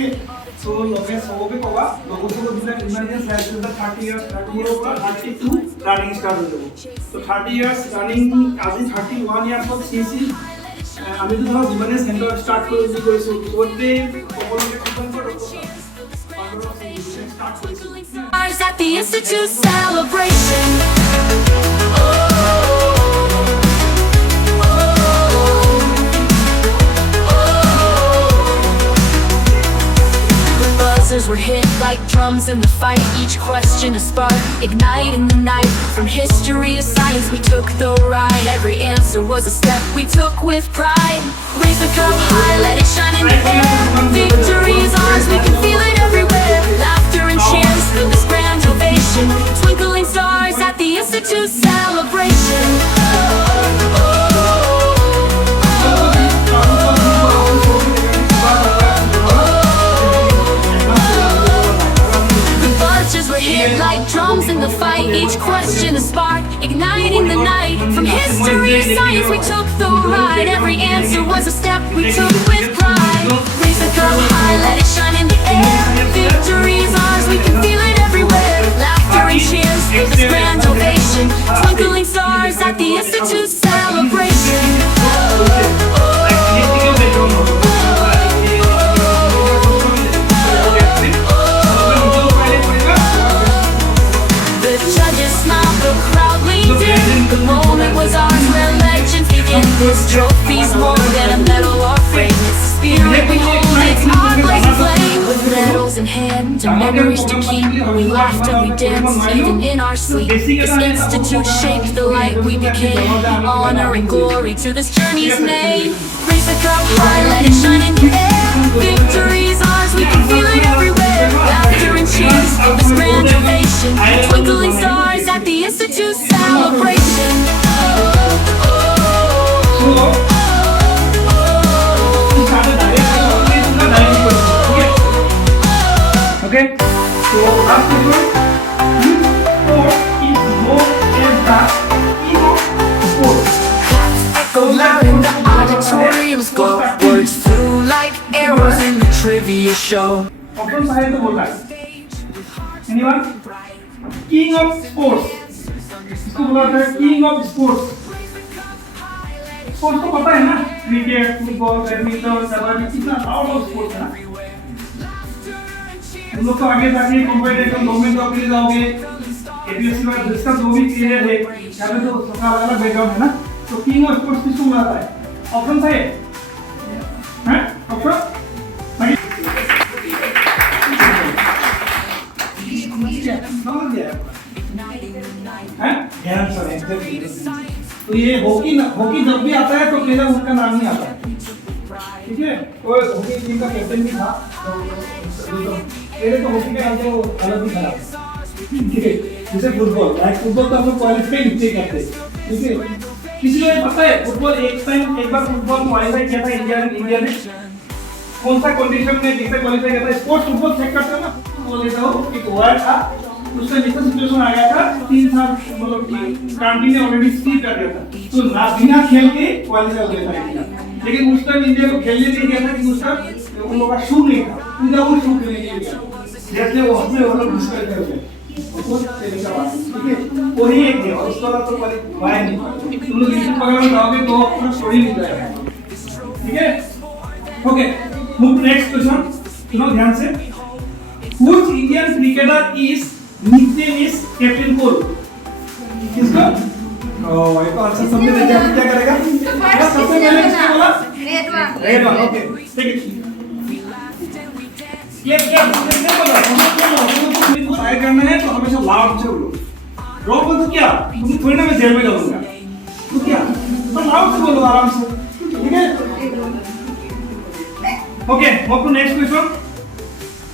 Okay. So loge sobe koga logo sogo dile imagine that is the 30 years 30 years or 32 running start হয়ে যাব তো 30 years running আজি 31 years of CC আমি তো ধৰ জীবনে সেন্টার স্টার্ট কৰিছো ওতে সকলোকে খতম কৰি স্টার্ট কৰিছো at the Institute celebration. Were hit like drums in the fight. Each question a spark, igniting the night. From history to science, we took the ride. Every answer was a step we took with pride. Raise the cup high, let it shine in the air. Victory is ours, we can feel it everywhere. Laughter and cheers fill this grand ovation. Twinkling stars at the Institute celebration. Hit like drums in the fight. Each question a spark, igniting the night. From history to science, we took the ride. Every answer was a step we took with pride. Raise the cup high, let it shine in the air. Victory is ours, we can feel it everywhere. Laughter and cheers for this grand ovation. Twinkling stars at the Institute celebration. The moment was ours where legends begin. This trophy's more than a medal or fame. It's the spirit we hold, it's our blazing flame. With medals in hand and memories to keep, we laughed and we danced even in our sleep. This institute shaped the light we became. Honor and glory to this journey's name. Raise the cup high, let it shine in the air. Victory's ours, we can feel it everywhere. Laughter and cheers for this grand ovation. Twinkling stars at the Institute celebration. Okay, so last question. Sport is known as the king of sports. Echo loud in the auditorium's glow. Words flew like arrows in the trivia show. Option सारे तो बोलता है. Anyone? King of sports. इसको बोला जाता है king of sports. Sports तो पता है ना, क्रिकेट, फुटबॉल, बैडमिंटन, कबड्डी, कितना लाउड ऑफ स्पोर्ट्स है ना. हम लोग तो आगे जाके कॉम्पिटिटिव गवर्नमेंट जॉब के लिए जाओगे. एपीएससी वाला जिसका जो भी करियर है, यहाँ पे तो सबका अलग बैकग्राउंड है ना. तो किंग ऑफ स्पोर्ट्स किसको बोला जाता है? ऑप्शन है? हैं? ऑप्शन? तो ये हॉकी जब भी आता है तो प्लेयर उनका नाम ही आता है. ठीक है, तो हॉकी टीम का कैप्टन भी था. पहले तो हॉकी का तो अलग ही था. ठीक है, जैसे फुटबॉल तो हम लोग क्वालिफाई नहीं करते. ठीक है, किसी को पता है फुटबॉल एक बार फुटबॉल क्वालिफाई किया था इंडिया ने कौन सा कंडीशन में कैसे क्वालिफाई किया था? स्पोर्ट्स फुटबॉल चेक करते हो ना, बोल देता हूँ एक वर्ड था, उसका जितना सिचुएशन आ गया था 3 साल मतलब कंट्री ने ऑलरेडी स्किप कर दिया था. तो ना बिना खेल के क्वालिफाई हो गया था इंडिया. लेकिन उस टाइम इंडिया को खेलने नहीं दिया था कि उस टाइम उन लोगों का शू नहीं था, उनका वो शू खेलने नहीं दिया. जैसे वो हमें वो लोग डिस्कस करते थे वो तेरे का बात. ठीक है, वही एक है और उसका तो क्वालिफाई नहीं. तुम लोग यूट्यूब वगैरह में जाओगे तो पूरा स्टोरी मिल जाएगा. ठीक है, okay, move to next question. सुनो ध्यान से. Which Indian cricketer is nickname is Captain Cool? किसका? ओह, एक आंसर सबने दे दिया. क्या करेगा? सबसे पहले किसने बोला? रेडवा. ओके, ठीक है. ये क्या किसने बोला? तुम्हें कुछ आए करना है तो हमेशा लाउड से बोलो. रॉक बोल तो क्या? तुम थोड़ी ना मैं जेल में डालूंगा. तो क्या? तो लाउड से बोलो आराम से. ठीक है? Okay, move to next question.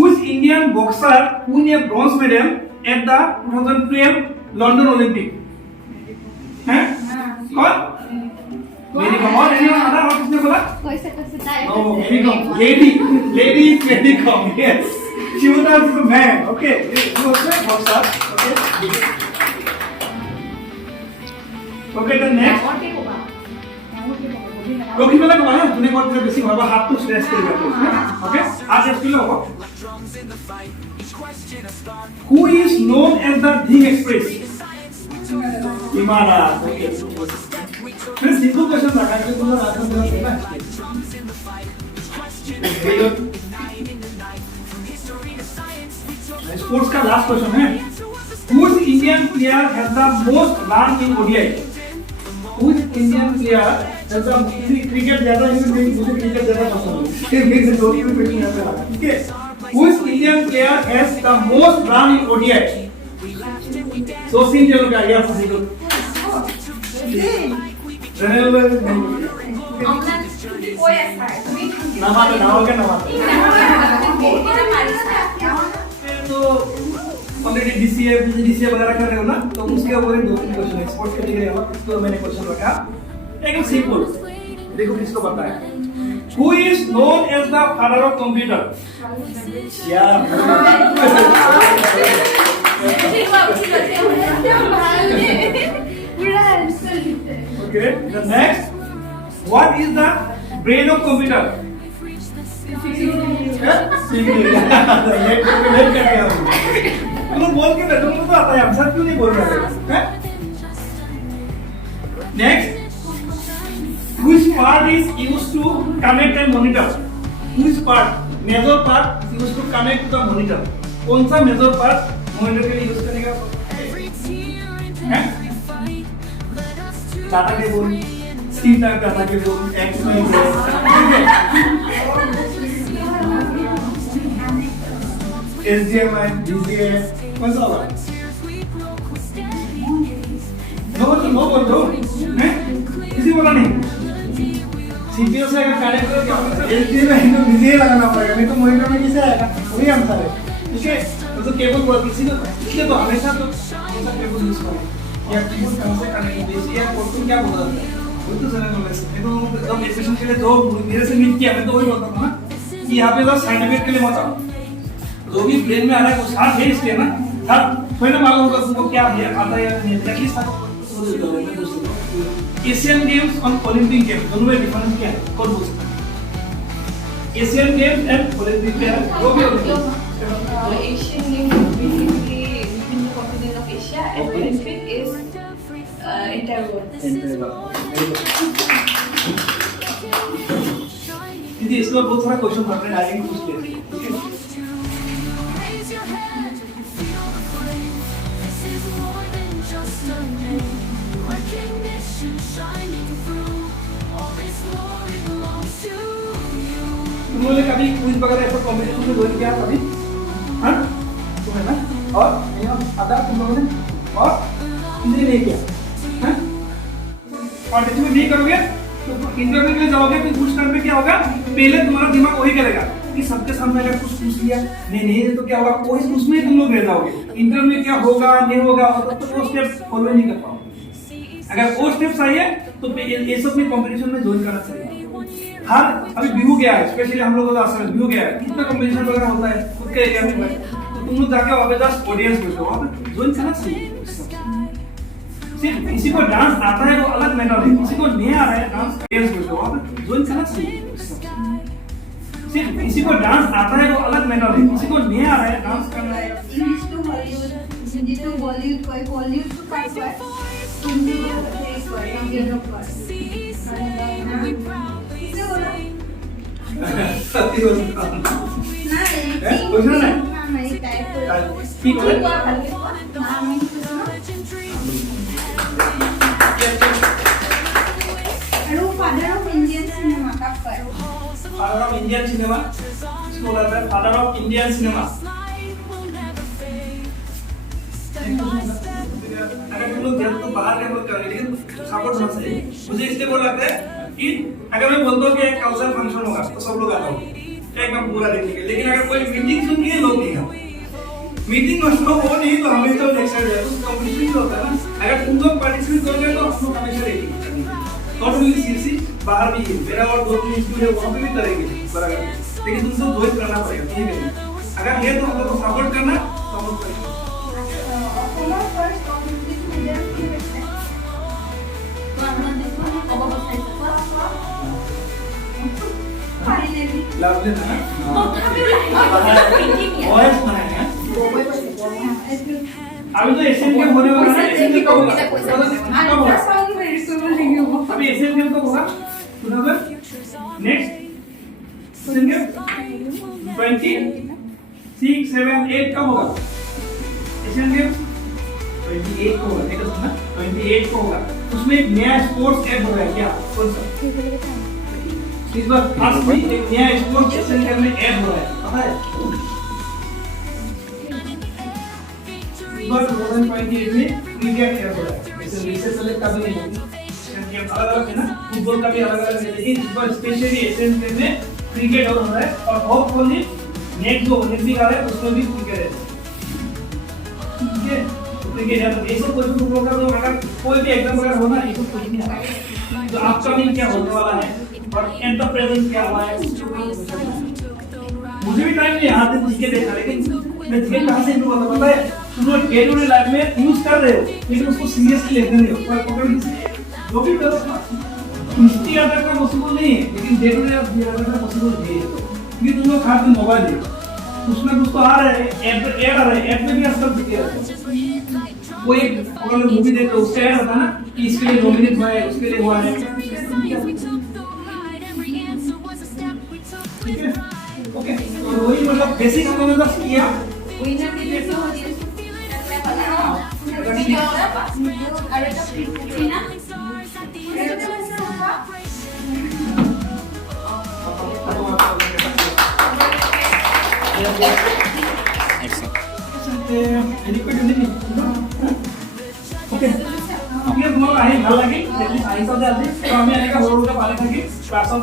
Which Indian boxer won a bronze medal at the 2012 London Olympic? हैं? कौन? मेरी कम. और anyone other? और किसने बोला? कोई से direct. Oh, very come. Lady is very come. Yes. She was the man. Okay. She was a boxer. Okay. Okay, the next. रखी पेला कमा जोने कत बेसी भाबा हाथ तो स्ट्रेच करिबा ओके आज स्ट्रेच करले हो Who is known as the Dhing Express? Himara. Okay. फिर सिंपल क्वेश्चन था कि तुम लोग आंसर दे सकते हैं स्पोर्ट्स का लास्ट क्वेश्चन है Which Indian player has the most run in ODI? Which Indian player has the cricket ज्यादा मुझे क्रिकेट ज्यादा पसंद है फिर मेरे दो ही क्वेश्चन यहाँ पे लगा ठीक है Which Indian player has the most run in ODI? Sachin Tendulkar, yes, very good. तो ऑलरेडी डीसीए वगैरह कर रहे हो ना तो उसके ऊपर दो तीन क्वेश्चन है स्पोर्ट्स कैटेगरी है तो मैंने क्वेश्चन रखा एकदम सिंपल देखो किसको पता है Who is known as the father of computer? Yeah. Okay. The next. What is the brain of computer? तुम बोल के तुमको तो आता है आंसर क्यों नहीं बोल रहे हैं? Next. Which part is used to connect and monitor? Which part? Major part is used to connect to the monitor. कौन सा major part monitor के लिए use करने का? हैं? Data cable, steam type data cable, XML, HDMI, VGA, कौन सा होगा? नो बोल दो, हैं? किसी बोला नहीं? सीपीयू से अगर कनेक्ट करो क्या होगा एचडीएमआई तो बिजी लगाना पड़ेगा नहीं तो मॉनिटर में कैसे आएगा वही आंसर है ठीक है तो केबल बोल किसी को इसलिए तो हमेशा तो ऐसा केबल यूज करें या कीबोर्ड कहां से कनेक्ट कीजिए या पोर्ट क्या बोला जाता है वो तो जनरल नॉलेज है तो एकदम एजुकेशन के लिए जो मेरे से मीट किया मैं तो वही बोलता हूं ना कि यहां पे बस साइंटिफिक के लिए मत आओ जो भी ब्रेन में आ रहा है वो साथ है इसके ना साथ कोई ना मालूम होगा तुमको क्या है आता है या नहीं एटलीस्ट साथ एशियन गेम्स और ओलंपिक गेम्स दोनों में डिफरेंस क्या है कौन बोल सकता है एशियन गेम्स एंड ओलंपिक क्या है वो भी एशियन गेम्स बेसिकली विभिन्न continent of Asia and Olympic is entire world दीदी इसमें बहुत सारा क्वेश्चन आपने डायरेक्ट पूछ लिए ठीक है तुमने कभी क्विज वगैरह ऐसा कॉम्पिटिशन में ज्वाइन किया कभी हां तुमने ना और ये आधा तुम लोगों ने और किसी ने किया हां और इसमें नहीं करोगे तो इंटरव्यू में जाओगे तो कुछ टाइम पे क्या होगा पहले तुम्हारा दिमाग वही करेगा कि सबके सामने अगर कुछ पूछ लिया नहीं तो क्या होगा कोई उसमें तुम लोग रह जाओगे इंटरव्यू में क्या होगा नहीं होगा तब तो वो स्टेप फॉलो नहीं कर पाओगे अगर वो स्टेप्स आइए तो ये सब में कंपटीशन में ज्वाइन करना चाहिए हर अभी व्यू गया है स्पेशली हम लोगों का असर व्यू गया है कितना कंपटीशन वगैरह होता है खुद के एरिया में तो तुम लोग जाके वहां पे जस्ट ऑडियंस मिलते हो वहां पे ज्वाइन करना चाहिए सिर्फ किसी को डांस आता है वो अलग मैटर है किसी को नहीं आ रहा है डांस ऑडियंस मिलते हो वहां पे ज्वाइन करना चाहिए सिर्फ किसी को डांस आता है वो अलग मैटर है किसी को नहीं आ रहा है डांस करना है English to Hollywood Hindi to Bollywood कोई Bollywood to part Hindi to face पर इंडियन ऑफ पार्ट सत्य हो सकता है कुछ ना नहीं टाइप ठीक है फादर ऑफ इंडियन सिनेमा का पर फादर ऑफ इंडियन सिनेमा इसको बोलते हैं फादर ऑफ इंडियन सिनेमा अगर तुम लोग जब तो बाहर के लोग करेंगे लेकिन सपोर्ट होना चाहिए मुझे इसलिए बोल रहा था कि अगर मैं बोलता हूँ कि एक कल्चरल फंक्शन होगा तो सब लोग आते होंगे एकदम पूरा देखने के लेकिन अगर कोई मीटिंग सुन के लोग नहीं आते मीटिंग में लोग हो नहीं तो हमें तो नेक्स्ट है तो कंपटीशन होता है ना अगर तुम लोग पार्टिसिपेट करोगे तो हम लोग हमेशा रहेंगे नॉट ओनली सीसी बाहर भी मेरा और दो तीन स्कूल है वहां पे भी करेंगे बराबर लेकिन तुमको ज्वाइन करना पड़ेगा ठीक है अगर ये तो हम लोग को सपोर्ट करना तो हम लोग करेंगे फर्स्ट ऑफ इंग्लिश मीडियम की वेबसाइट तो हम लोग देखो अब बताइए लवली ना वॉइस बनाएंगे अभी तो एशियन गेम होने वाला है एशियन गेम कब होगा अभी एशियन गेम कब होगा 2000 नेक्स्ट एशियन गेम 26 7 8 कब होगा एशियन गेम 28 को होगा देखो सुना 28 को होगा उसमें एक नया स्पोर्ट्स ऐप हो रहा है क्या कौन सा इस बार आज भी एक नया स्पोर्ट्स एशियन गेम में ऐड हो रहा है पता है इस बार 2028 में क्रिकेट ऐड हो रहा है इससे पहले कभी नहीं होगी एशियन गेम अलग-अलग है ना फुटबॉल का भी अलग-अलग है लेकिन इस बार स्पेशली एशियन गेम में क्रिकेट हो रहा है और होपफुली नेक्स्ट जो ओलंपिक आ रहा है उसमें भी क्रिकेट है ठीक है क्रिकेट है तो ये सब कोई भी प्रोग्राम में अगर कोई भी एग्जाम वगैरह होना ये सब कुछ नहीं आता तो आपका भी क्या होने वाला है और एंड द प्रेजेंट क्या हुआ है मुझे भी टाइम नहीं हाथ में जीके देखा लेकिन मैं जीके कहां से इंप्रूव होता है तुम लोग डे टू डे लाइफ में यूज कर रहे हो लेकिन उसको सीरियसली लेते नहीं हो पर पकड़ जो भी करो हिस्ट्री याद रखना पॉसिबल नहीं है लेकिन डे टू डे याद रखना पॉसिबल है क्योंकि तुम लोग खाते मोबाइल है उसमें कुछ तो आ रहा है ऐड आ रहा है ऐड में भी आजकल दिखे रहता है कोई अगर मूवी देख रहे हो उससे ऐड होता है ना कि इसके लिए नॉमिनेट हुआ है उसके लिए हुआ है ठीक है ओके तो वही मतलब बेसिक हमने बस किया विनर भी जैसे होती है क्या पता है क्या होता है अरे तो ठीक ना अरे तो कैसे होगा ओके तुम्हाला आहे घाल लागेल आई सध्या आधी आम्ही अनेका बरोबर पाले थाकी क्लास ऑफ